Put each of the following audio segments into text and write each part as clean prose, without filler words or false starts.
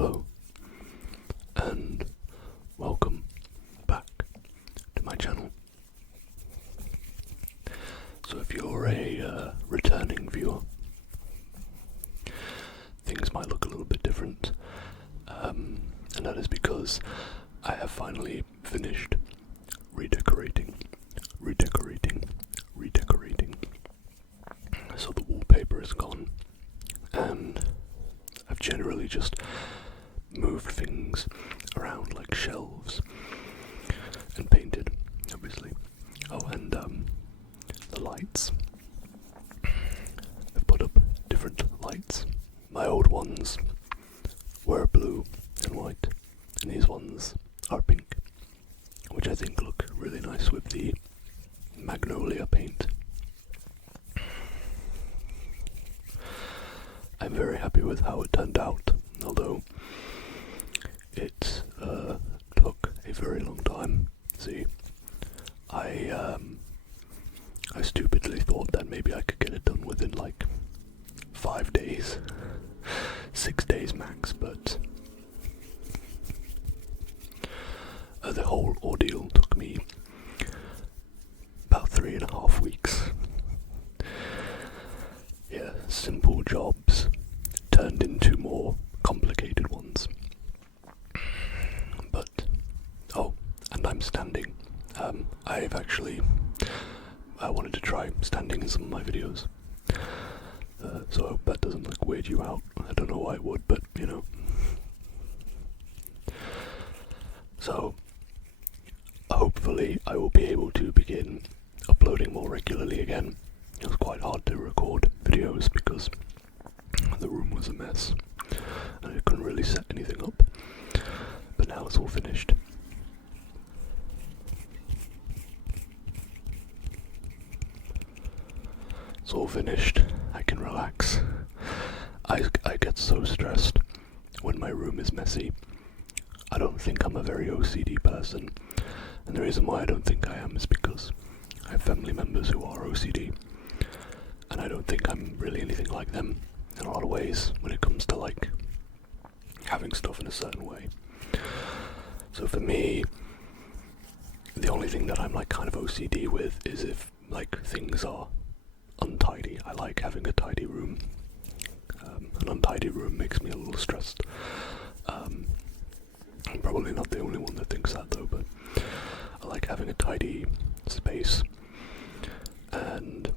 Hello, and welcome back to my channel. So if you're a returning viewer, things might look a little bit different, and that is because I have finally finished redecorating. So the wallpaper is gone, and I've generally just moved things around like shelves and painted, obviously. Oh, and the lights. I've put up different lights. My old ones were blue and white, and these ones are pink, which I think look really nice with the magnolia paint. I'm very happy with how it turned out, although it took a very long time. See, I stupidly thought that maybe I could get it done within like 5 days, 6 days max, but the whole ordeal took me about 3.5 weeks. Yeah, simple jobs turned into more complicated ones. But, oh, and I'm standing. I've actually, I wanted to try standing in some of my videos. So I hope that doesn't like weird you out. I don't know why it would, but you know. So, hopefully I will be able to begin uploading more regularly again. It was quite hard to record videos because the room was a mess and I couldn't really set anything up, but now it's all finished. It's all finished, I can relax. I get so stressed when my room is messy. I don't think I'm a very OCD person, and the reason why I don't think I am is because I have family members who are OCD, and I don't think I'm really anything like them in a lot of ways when it comes to like having stuff in a certain way. So for me, the only thing that I'm like kind of OCD with is if like things are untidy. I like having a tidy room. An untidy room makes me a little stressed. I'm probably not the only one that thinks that though, but I like having a tidy space, and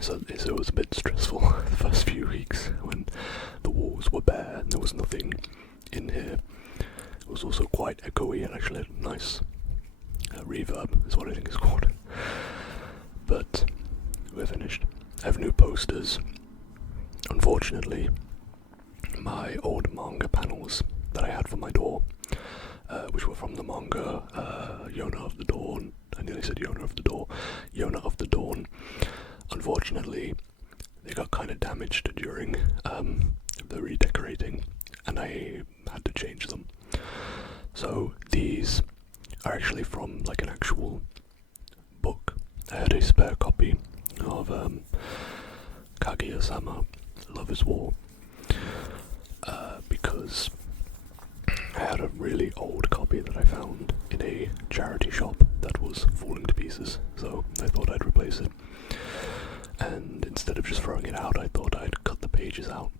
so it was a bit stressful the first few weeks when the walls were bare and there was nothing in here. It was also quite echoey and actually had a nice reverb is what I think it's called. But we're finished. I have new posters. Unfortunately, my old manga panels that I had for my door, which were from the manga Yona of the Dawn, I nearly said Yona of the Door, Yona of the Dawn. Unfortunately, they got kind of damaged during the redecorating, and I had to change them. So these are actually from like an actual book. I had a spare copy of Kaguya-sama, Love is War, because I had a really old copy that I found in a charity shop that was falling to pieces, so I thought I'd replace it. And instead of just throwing it out, I thought I'd cut the pages out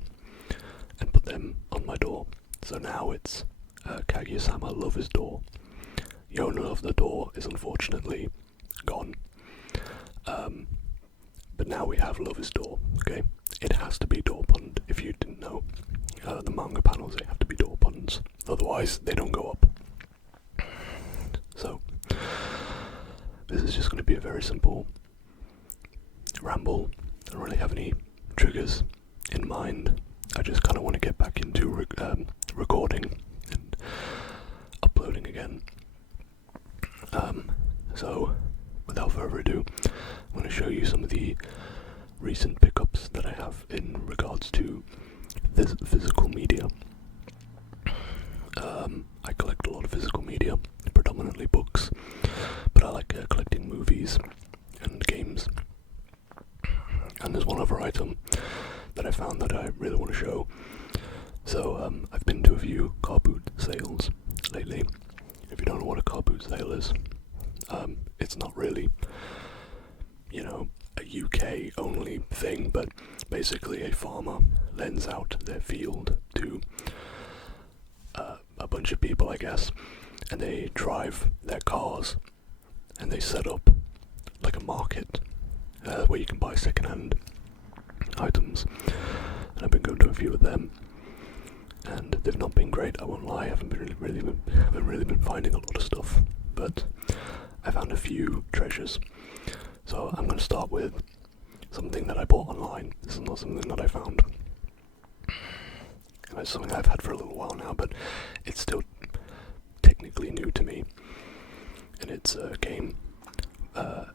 and put them on my door. So now it's Kaguya-sama, Love is Door. Yona of the Door is unfortunately gone. But now we have Love is Door, okay? It has to be door punned, if you didn't know. The manga panels, they have to be door puns, otherwise they don't go up. So, this is just going to be a very simple ramble. I don't really have any triggers in mind. I just kind of want to get back into recording and uploading again. So, without further ado, I'm going to show you some of the recent pickups that I have in regards to this physical media. I collect a lot of physical media, predominantly books, but I like collecting movies and games. And there's one other item that I found that I really want to show. So I've been to a few car boot sales lately. If you don't know what a car boot sale is, it's not really, a UK only thing, but basically a farmer lends out their field to a bunch of people, I guess, and they drive their cars and they set up like a market where you can buy second-hand items. And I've been going to a few of them, and they've not been great. I won't lie. I haven't really been finding a lot of stuff, but I found a few treasures. So I'm going to start with something that I bought online. This is not something that I found. And it's something I've had for a little while now, but it's still technically new to me. And it's a game.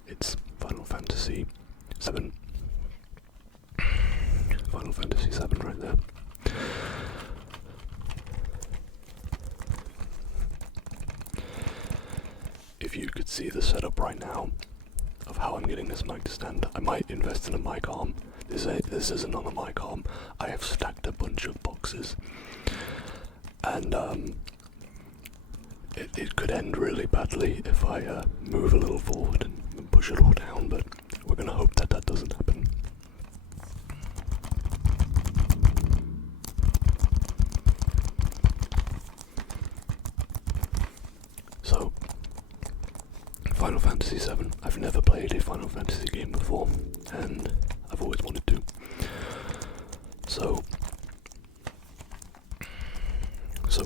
It's Final Fantasy 7. Final Fantasy 7 right there. If you could see the setup right now of how I'm getting this mic to stand, I might invest in a mic arm. This isn't on a mic arm. I have stacked a bunch of boxes, and it could end really badly if I move a little forward and push it all down, but we're gonna hope that that doesn't happen. So, Final Fantasy 7. I've never played a Final Fantasy game before, and I've always wanted to. So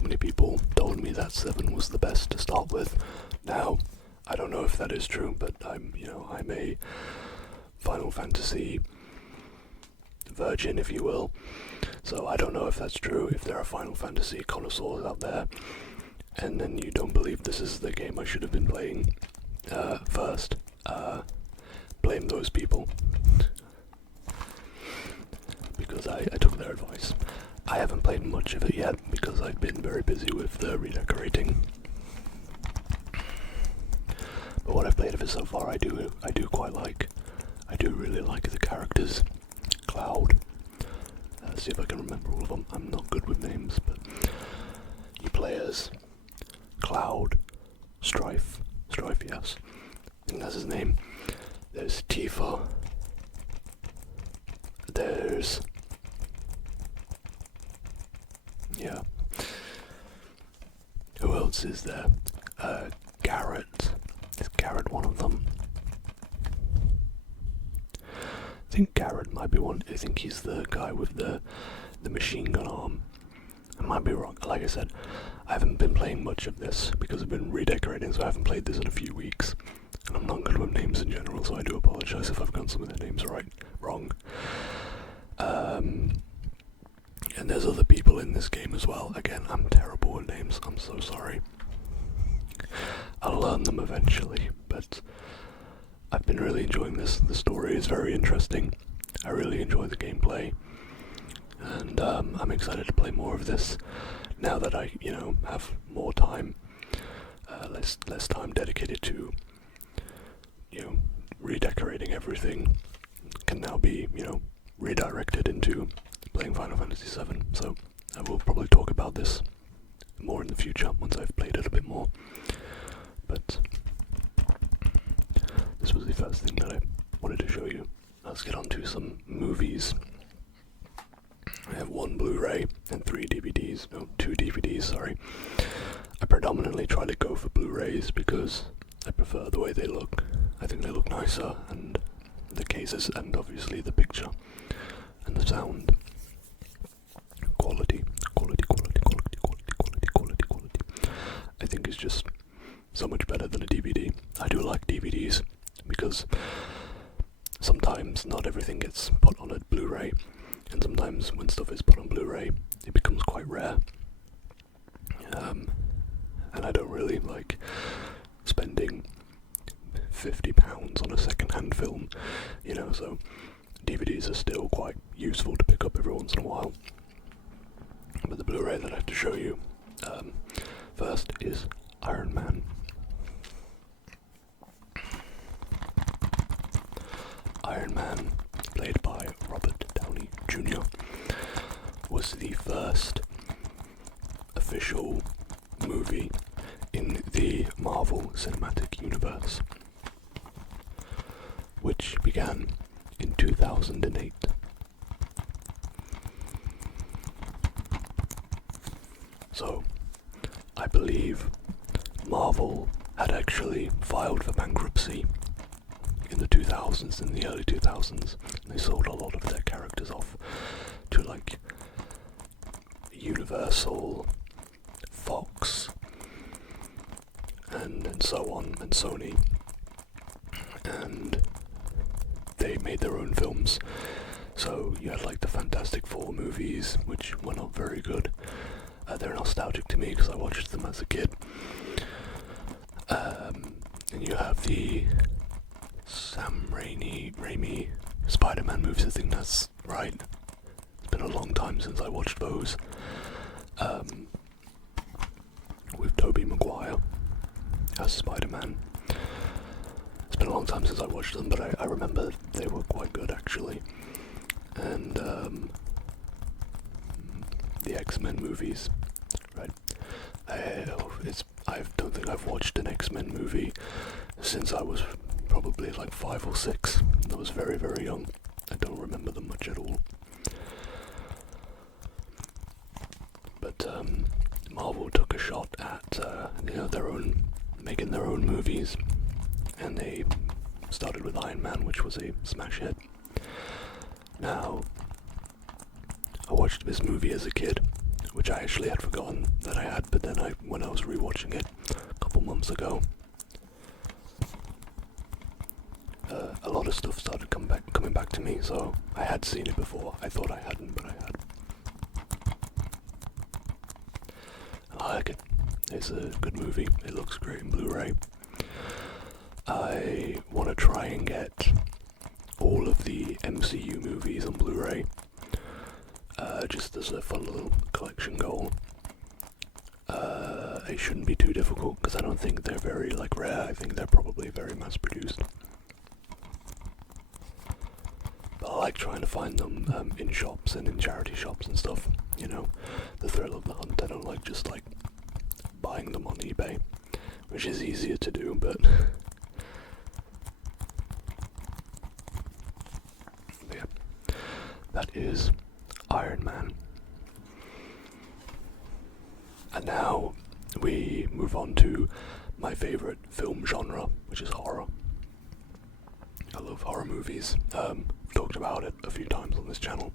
many people told me that 7 was the best to start with. Now, I don't know if that is true, but I'm a Final Fantasy virgin, if you will. So I don't know if that's true, if there are Final Fantasy connoisseurs out there, and then you don't believe this is the game I should have been playing first. Blame those people, because I took their advice. I haven't played much of it yet because I've been very busy with the redecorating. But what I've played of it so far, I do quite like. I do really like the characters. Cloud. See if I can remember all of them. I'm not good with names, but you play as Cloud, Strife, yes. I think that's his name. There's Tifa. There's... yeah. Who else is there? Garrett. Is Garrett one of them? I think Garrett might be one. I think he's the guy with the machine gun arm. I might be wrong. Like I said, I haven't been playing much of this because I've been redecorating, so I haven't played this in a few weeks. And I'm not good with names in general, so I do apologize if I've got some of their names wrong. And there's other people in this game as well. Again, I'm terrible with names. I'm so sorry. I'll learn them eventually, but I've been really enjoying this. The story is very interesting. I really enjoy the gameplay, and I'm excited to play more of this now that I, have more time, less time dedicated to, redecorating everything. Can now be, redirected into playing Final Fantasy 7. So I will probably talk about this more in the future once I've played it a bit more. But this was the first thing that I wanted to show you. Let's get on to some movies. I have 1 Blu-ray and 2 DVDs, sorry. I predominantly try to go for Blu-rays because I prefer the way they look. I think they look nicer, and the cases, and obviously the picture and the sound. Quality. I think it's just so much better than a DVD. I do like DVDs because sometimes not everything gets put on a Blu-ray, and sometimes when stuff is put on Blu-ray, it becomes quite rare. And I don't really like spending £50 on a second-hand film, so DVDs are still quite useful to pick up every once in a while. But the Blu-ray that I have to show you first is Iron Man. Iron Man, played by Robert Downey Jr., was the first official movie in the Marvel Cinematic Universe, which began in 2008. So, I believe Marvel had actually filed for bankruptcy in the 2000s, in the early 2000s. They sold a lot of their characters off to like Universal, Fox, and so on, and Sony. And they made their own films. So you had like the Fantastic Four movies, which were not very good. They're nostalgic to me because I watched them as a kid. And you have the Sam Raimi Spider-Man movies, I think that's right. It's been a long time since I watched those. With Tobey Maguire as Spider-Man. It's been a long time since I watched them, but I remember they were quite good actually. And the X-Men movies, right? I don't think I've watched an X-Men movie since I was probably like 5 or 6. I was very, very young. I don't remember them much at all. But Marvel took a shot at making their own movies, and they started with Iron Man, which was a smash hit. Now, I watched this movie as a kid, which I actually had forgotten that I had, but then when I was rewatching it a couple months ago, a lot of stuff started coming back to me, so I had seen it before. I thought I hadn't, but I had. I like it. It's a good movie. It looks great in Blu-ray. I want to try and get all of the MCU movies on Blu-ray, just as a fun little collection goal. It shouldn't be too difficult because I don't think they're very rare. I think they're probably very mass-produced. But I like trying to find them in shops and in charity shops and stuff. You know, the thrill of the hunt. I don't like just buying them on eBay, which is easier to do, but yeah, that is Iron Man. And now we move on to my favourite film genre, which is horror. I love horror movies. Talked about it a few times on this channel.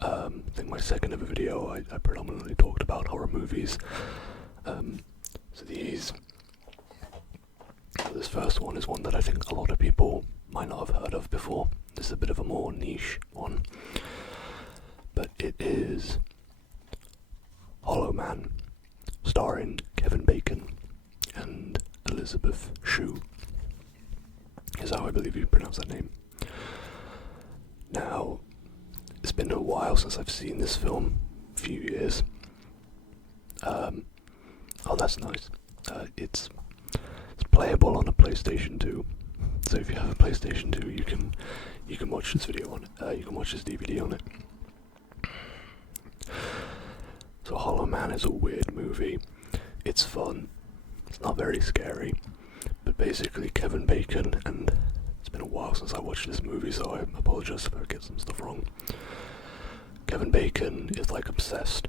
I think my second ever video, I predominantly talked about horror movies. So this first one is one that I think a lot of people might not have heard of before. This is a bit of a more niche one. But it is Hollow Man, starring Kevin Bacon and Elizabeth Shue, is how I believe you pronounce that name. Now, it's been a while since I've seen this film, a few years. Oh, that's nice. It's playable on a PlayStation 2. So if you have a PlayStation 2, you can watch this video on it. You can watch this DVD on it. So Hollow Man is a weird movie. It's fun. It's not very scary. But basically Kevin Bacon, and it's been a while since I watched this movie, so I apologize if I get some stuff wrong. Kevin Bacon is obsessed.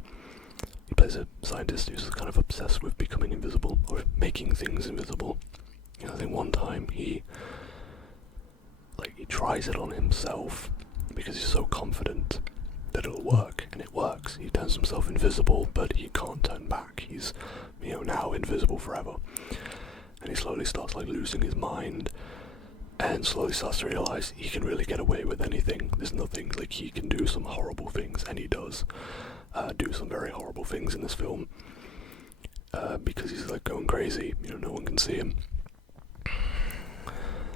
He plays a scientist who's kind of obsessed with becoming invisible, or making things invisible. You know, I think one time he tries it on himself because he's so confident that it'll work, and it works. He turns himself invisible, but he can't turn back. He's, now invisible forever. And he slowly starts losing his mind, and slowly starts to realize he can really get away with anything. There's nothing, he can do some horrible things, and he does do some very horrible things in this film, because he's going crazy. No one can see him.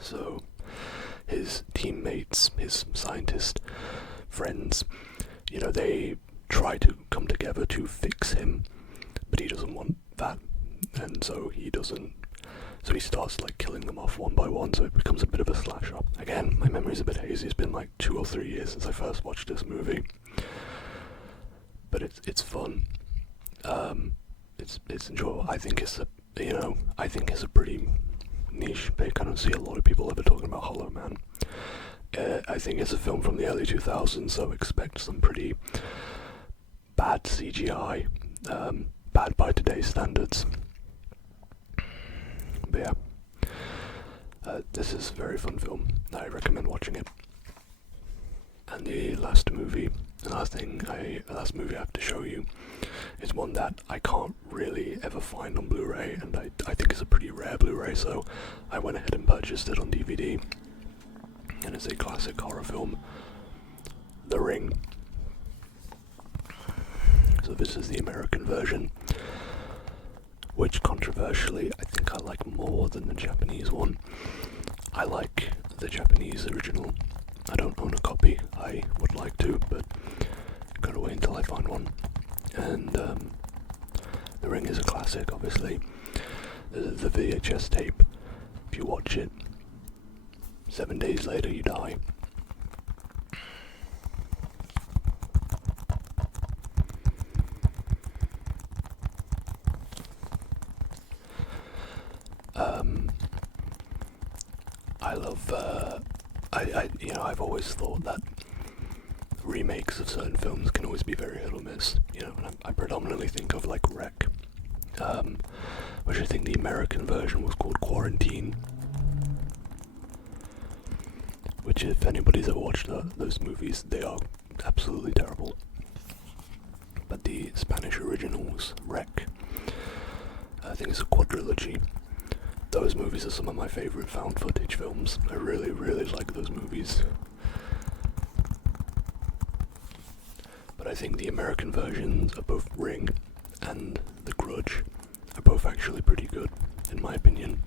So his teammates, his scientist friends, they try to come together to fix him, but he doesn't want that, and so he doesn't. So he starts killing them off one by one, so it becomes a bit of a slasher. Again, my memory's a bit hazy. It's been 2 or 3 years since I first watched this movie. But it's fun. It's enjoyable. I think it's a pretty niche pick. I don't see a lot of people ever talking about Hollow Man. I think it's a film from the early 2000s, so expect some pretty bad CGI, bad by today's standards. But yeah, this is a very fun film. I recommend watching it. And the last movie I have to show you is one that I can't really ever find on Blu-ray, and I think it's a pretty rare Blu-ray, so I went ahead and purchased it on DVD. And it's a classic horror film, The Ring. So this is the American version, which controversially I think I like more than the Japanese one. I like the Japanese original. I don't own a copy. I would like to, but gotta wait until I find one. And The Ring is a classic, obviously. The VHS tape, if you watch it, 7 days later you die. I love, I've always thought that remakes of certain films can always be very hit or miss, and I predominantly think of like Wreck, which I think the American version was called Quarantine, which if anybody's ever watched those movies, they are absolutely terrible. But the Spanish originals, Wreck, I think it's a quadrilogy. Those movies are some of my favourite found footage films. I really, really like those movies. But I think the American versions of both Ring and The Grudge are both actually pretty good, in my opinion.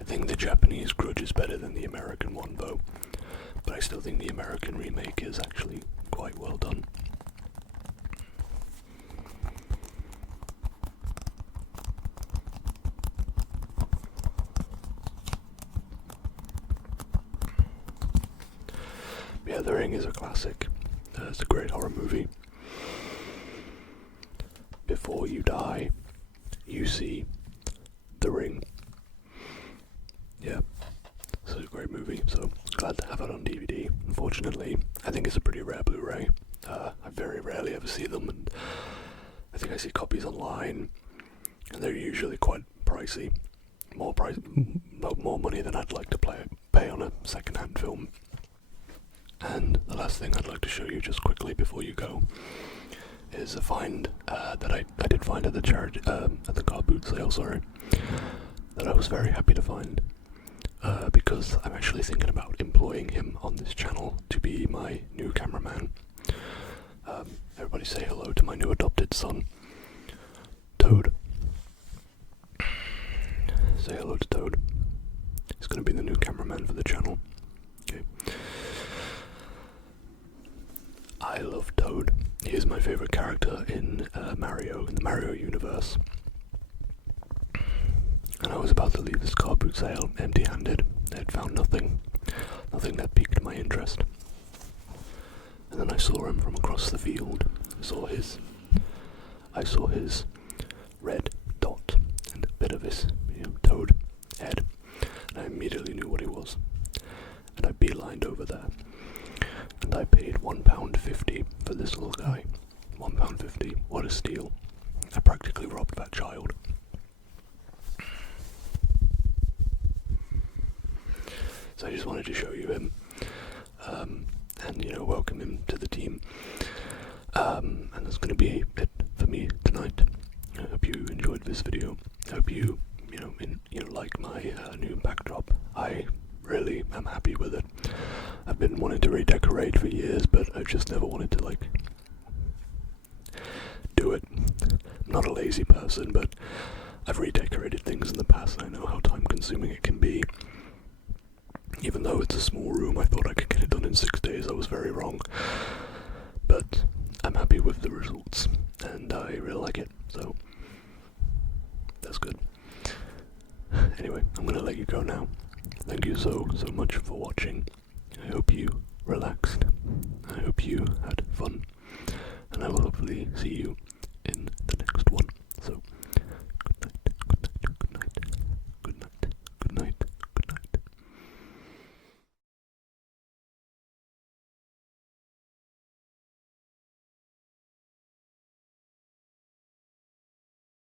I think the Japanese Grudge is better than the American one, though. But I still think the American remake is actually quite well done. Yeah, The Ring is a classic. It's a great horror movie. Before you die, you see The Ring. Yeah, it's a great movie, so glad to have it on DVD. Unfortunately, I think it's a pretty rare Blu-ray. I very rarely ever see them, and I think I see copies online, and they're usually quite pricey. More money than I'd like to pay on a second-hand film. And the last thing I'd like to show you just quickly before you go is a find that I did find at the car boot sale, that I was very happy to find, because I'm actually thinking about employing him on this channel to be my new cameraman. Everybody say hello to my new adopted son, Toad. Say hello to Toad. He's going to be the new cameraman for the channel. Okay. I love Toad. He is my favourite character in the Mario universe. And I was about to leave this car boot sale empty-handed. I had found nothing that piqued my interest. And then I saw him from across the field. I saw his red dot and a bit of his toad head. And I immediately knew what he was. And I beelined over there. And I paid £1.50 for this little guy. £1.50. What a steal. I practically robbed that child. So I just wanted to show you him, and welcome him to the team. And that's going to be it for me tonight. I hope you enjoyed this video. I hope you like my new backdrop. I really am happy with it. I've been wanting to redecorate for years, but I've just never wanted to do it. I'm not a lazy person, but I've redecorated things in the past, and I know how time-consuming it can be. Even though it's a small room, I thought I could get it done in 6 days. I was very wrong. But I'm happy with the results, and I really like it, so that's good. Anyway, I'm going to let you go now. Thank you so much for watching. I hope you relaxed. I hope you had fun. And I will hopefully see you